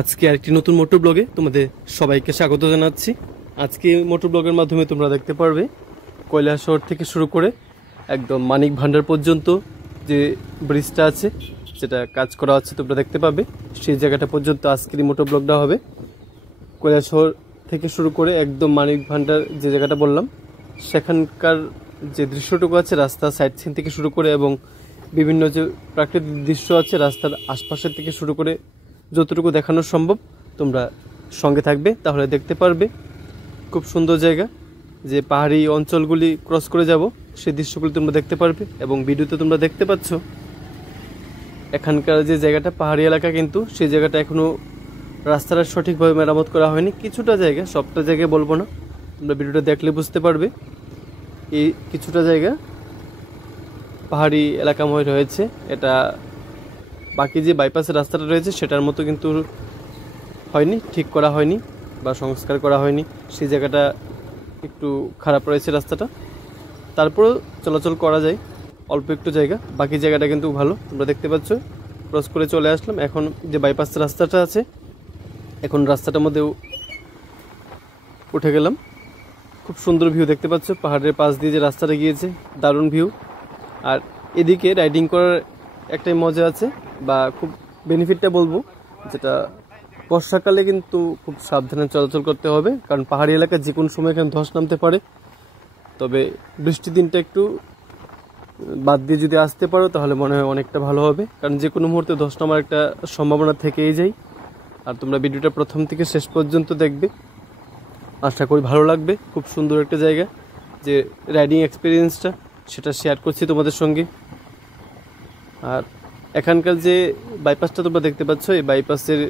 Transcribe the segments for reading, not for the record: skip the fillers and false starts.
আজকে আরেকটি নতুন মোটর ব্লগে তোমাদের সবাইকে স্বাগত জানাচ্ছি। আজকে মোটর ব্লগের মাধ্যমে তোমরা দেখতে পারবে কৈলাসহর থেকে শুরু করে একদম মানিক ভান্ডার পর্যন্ত যে ব্রিজটা আছে, যেটা কাজ করা আছে তোমরা দেখতে পাবে, সেই জায়গাটা পর্যন্ত আজকের এই মোটর ব্লগটা হবে। কৈলাসহর থেকে শুরু করে একদম মানিক ভান্ডার যে জায়গাটা বললাম, সেখানকার যে দৃশ্যটুকু আছে রাস্তার সাইড সিন থেকে শুরু করে এবং বিভিন্ন যে প্রাকৃতিক দৃশ্য আছে রাস্তার আশপাশের থেকে শুরু করে যতটুকু দেখানো সম্ভব তোমরা সঙ্গে থাকবে, তাহলে দেখতে পারবে। খুব সুন্দর জায়গা, যে পাহাড়ি অঞ্চলগুলি ক্রস করে যাব সেই দৃশ্যগুলি তোমরা দেখতে পারবে। এবং ভিডিওতে তোমরা দেখতে পাচ্ছ এখানকার যে জায়গাটা পাহাড়ি এলাকা, কিন্তু সেই জায়গাটা এখনও রাস্তাটা সঠিকভাবে মেরামত করা হয়নি। কিছুটা জায়গা, সবটা জায়গায় বলবো না, তোমরা ভিডিওটা দেখলে বুঝতে পারবে। এই কিছুটা জায়গা পাহাড়ি এলাকাময় রয়েছে, এটা বাকি যে বাইপাসের রাস্তাটা রয়েছে সেটার মতো কিন্তু হয়নি, ঠিক করা হয়নি বা সংস্কার করা হয়নি। সেই জায়গাটা একটু খারাপ রয়েছে রাস্তাটা, তারপরেও চলাচল করা যায় অল্প একটু জায়গা। বাকি জায়গাটা কিন্তু ভালো, তোমরা দেখতে পাচ্ছ। ক্রস করে চলে আসলাম, এখন যে বাইপাস রাস্তাটা আছে, এখন রাস্তাটার মধ্যেও উঠে গেলাম। খুব সুন্দর ভিউ দেখতে পাচ্ছ, পাহাড়ের পাশ দিয়ে যে রাস্তাটা গিয়েছে, দারুণ ভিউ। আর এদিকে রাইডিং করার একটাই মজা আছে বা খুব বেনিফিটটা বলবো, যেটা বর্ষাকালে কিন্তু খুব সাবধানে চলাচল করতে হবে, কারণ পাহাড়ি এলাকায় যে কোনো সময় এখানে ধস নামতে পারে। তবে বৃষ্টির দিনটা একটু বাদ দিয়ে যদি আসতে পারো তাহলে মনে হয় অনেকটা ভালো হবে, কারণ যে কোনো মুহূর্তে ধস নামার একটা সম্ভাবনা থেকেই যায়। আর তোমরা ভিডিওটা প্রথম থেকে শেষ পর্যন্ত দেখবে, আশা করি ভালো লাগবে। খুব সুন্দর একটা জায়গা, যে রাইডিং এক্সপিরিয়েন্সটা সেটা শেয়ার করছি তোমাদের সঙ্গে। আর এখানকার যে বাইপাসটা তোমরা দেখতে পাচ্ছ, এই বাইপাসের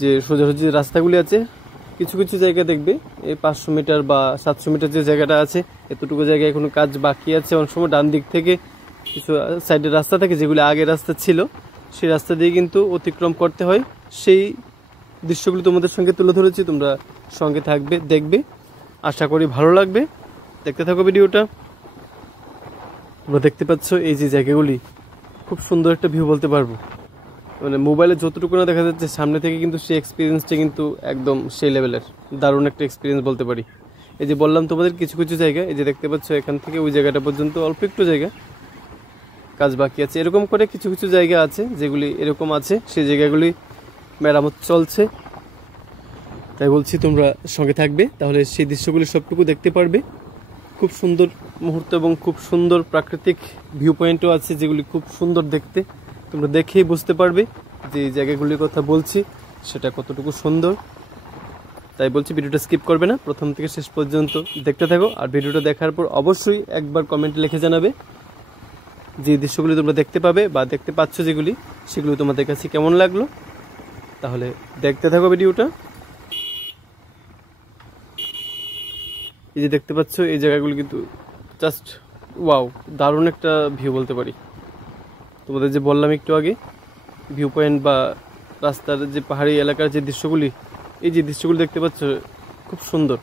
যে সোজাসুজি রাস্তাগুলি আছে, কিছু কিছু জায়গা দেখবে এই 500 মিটার বা 700 মিটার যে জায়গাটা আছে, এতটুকু জায়গায় এখনো কাজ বাকি আছে। অনেক সময় ডান দিক থেকে কিছু সাইডের রাস্তা থাকে, যেগুলি আগের রাস্তা ছিল, সেই রাস্তা দিয়ে কিন্তু অতিক্রম করতে হয়। সেই দৃশ্যগুলো তোমাদের সঙ্গে তুলে ধরেছি, তোমরা সঙ্গে থাকবে, দেখবে, আশা করি ভালো লাগবে। দেখতে থাকো ভিডিওটা। তোমরা দেখতে পাচ্ছ এই যে জায়গাগুলি, খুব সুন্দর একটা ভিউ বলতে পারবো। মানে মোবাইলে যতটুকু না দেখা যাচ্ছে, সামনে থেকে কিন্তু সেই এক্সপিরিয়েন্সটা কিন্তু একদম সেই লেভেলের, দারুণ একটা এক্সপিরিয়েন্স বলতে পারি। এই যে বললাম তোমাদের কিছু কিছু জায়গা, এই যে দেখতে পাচ্ছ এখান থেকে ওই জায়গাটা পর্যন্ত অল্প একটু জায়গা কাজ বাকি আছে। এরকম করে কিছু কিছু জায়গা আছে যেগুলি এরকম আছে, সেই জায়গাগুলি মেরামত চলছে। তাই বলছি তোমরা সঙ্গে থাকবে, তাহলে সেই দৃশ্যগুলি সবটুকু দেখতে পারবে। খুব সুন্দর মুহূর্ত এবং খুব সুন্দর প্রাকৃতিক ভিউ পয়েন্টও আছে, যেগুলি খুব সুন্দর দেখতে। তোমরা দেখেই বুঝতে পারবে যে এই জায়গাগুলির কথা বলছি সেটা কতটুকু সুন্দর। তাই বলছি ভিডিওটা স্কিপ করবে না, প্রথম থেকে শেষ পর্যন্ত দেখতে থাকো। আর ভিডিওটা দেখার পর অবশ্যই একবার কমেন্টে লিখে জানাবে যে দৃশ্যগুলি তোমরা দেখতে পাবে বা দেখতে পাচ্ছ যেগুলি, সেগুলো তোমাদের কাছে কেমন লাগলো। তাহলে দেখতে থাকো ভিডিওটা। এই যে দেখতে পাচ্ছ এই জায়গাগুলি কিন্তু জাস্ট ওয়াও, দারুণ একটা ভিউ বলতে পারি। তোমাদের যে বললাম একটু আগে, ভিউ পয়েন্ট বা রাস্তার যে পাহাড়ি এলাকার যে দৃশ্যগুলি, এই যে দৃশ্যগুলি দেখতে পাচ্ছ খুব সুন্দর,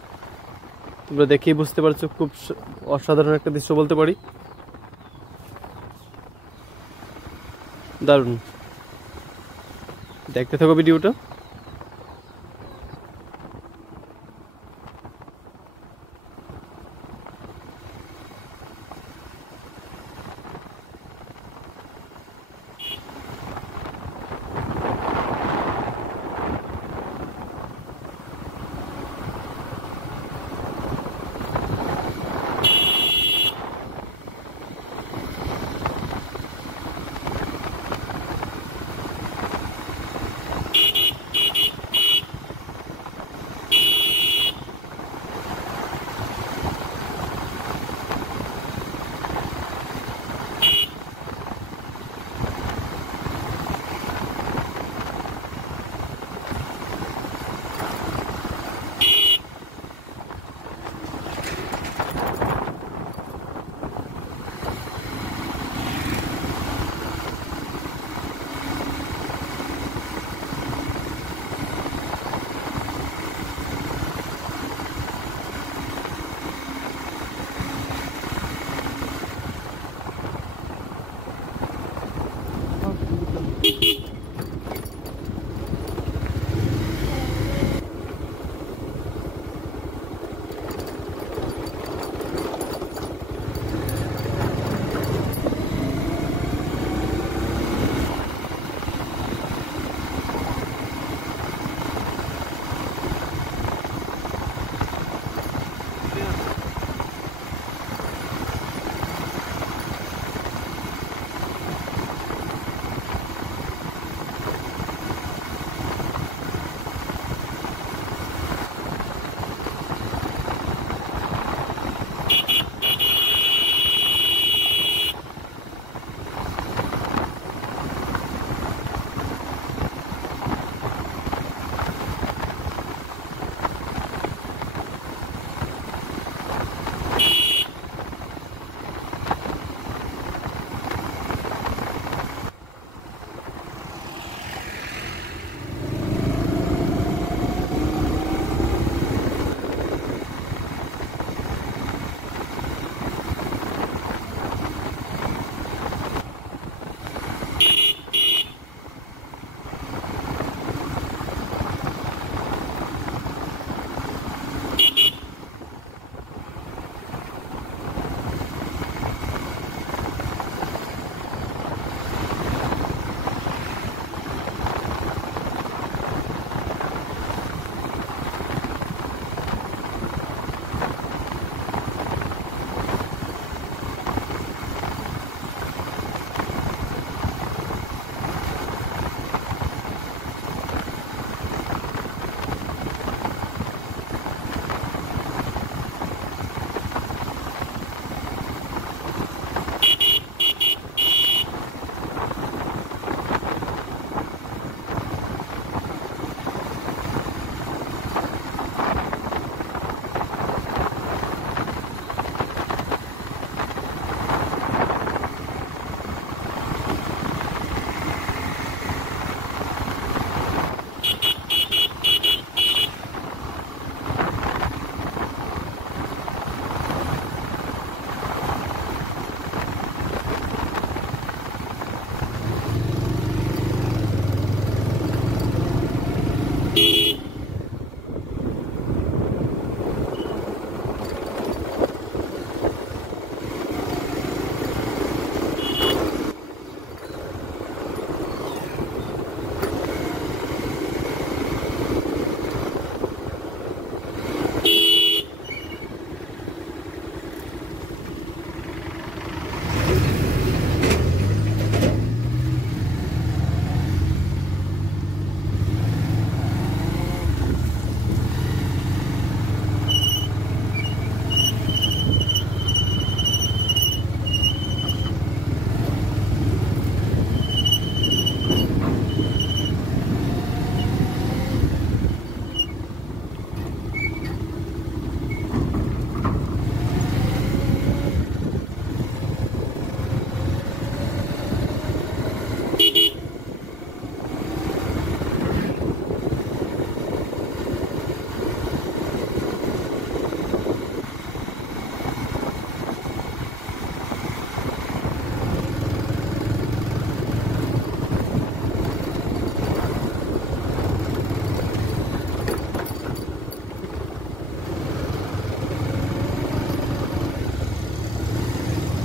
তোমরা দেখেই বুঝতে পারছো, খুব অসাধারণ একটা দৃশ্য বলতে পারি, দারুণ। দেখতে থাকো ভিডিওটা।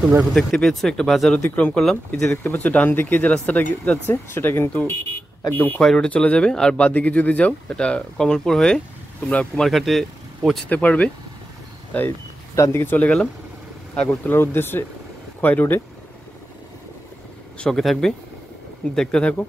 তোমরা এখন দেখতে পেয়েছো একটা বাজার অতিক্রম করলাম। এই যে দেখতে পাচ্ছ ডান দিকে যে রাস্তাটা যাচ্ছে সেটা কিন্তু একদম খোয়াই রোডে চলে যাবে, আর বাঁ দিকে যদি যাও এটা কমলপুর হয়ে তোমরা কুমারঘাটে পৌঁছতে পারবে। তাই ডান দিকে চলে গেলাম আগরতলার উদ্দেশ্যে খোয়াই রোডে। সঙ্গে থাকবে, দেখতে থাকো।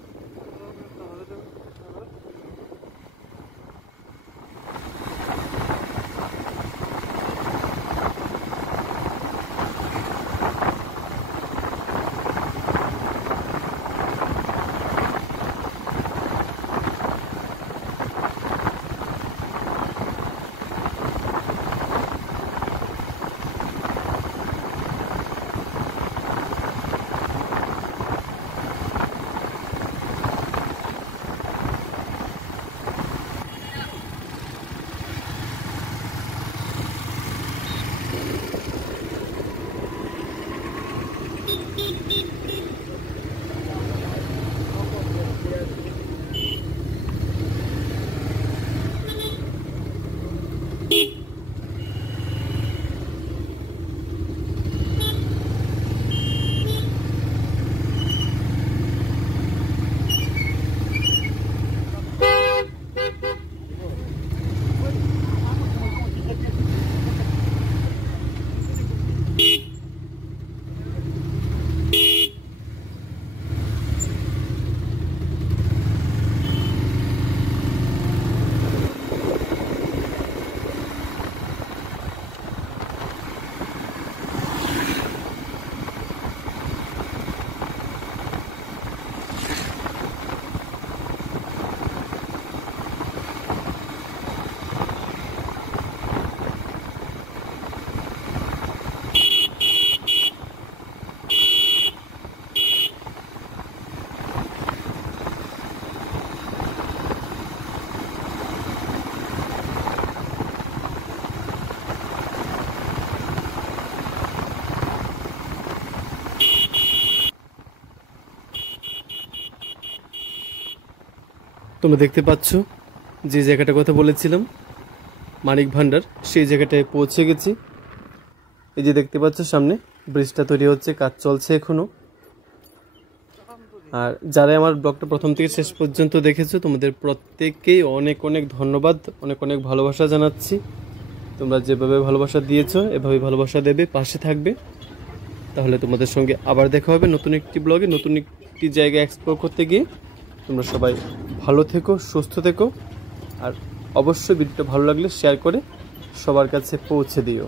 তোমরা দেখতে পাচ্ছ যে জায়গাটার কথা বলেছিলাম মানিক ভান্ডার, সেই জায়গাটায় পৌঁছে গেছি। এই যে দেখতে পাচ্ছ সামনে ব্রিজটা তৈরি হচ্ছে, কাজ চলছে এখনো। আর যারা আমার ব্লগটা প্রথম থেকে শেষ পর্যন্ত দেখেছো তোমাদের প্রত্যেককেই অনেক অনেক ধন্যবাদ, অনেক অনেক ভালোবাসা জানাচ্ছি। তোমরা যেভাবে ভালোবাসা দিয়েছো এভাবে ভালোবাসা দেবে, পাশে থাকবে। তাহলে তোমাদের সঙ্গে আবার দেখা হবে নতুন একটি ব্লগে, নতুন একটি জায়গা এক্সপ্লোর করতে গিয়ে। তোমরা সবাই ভালো থেকো, সুস্থ থেকো, আর অবশ্যই ভিডিওটা ভালো লাগলে শেয়ার করে সবার কাছে পৌঁছে দিও।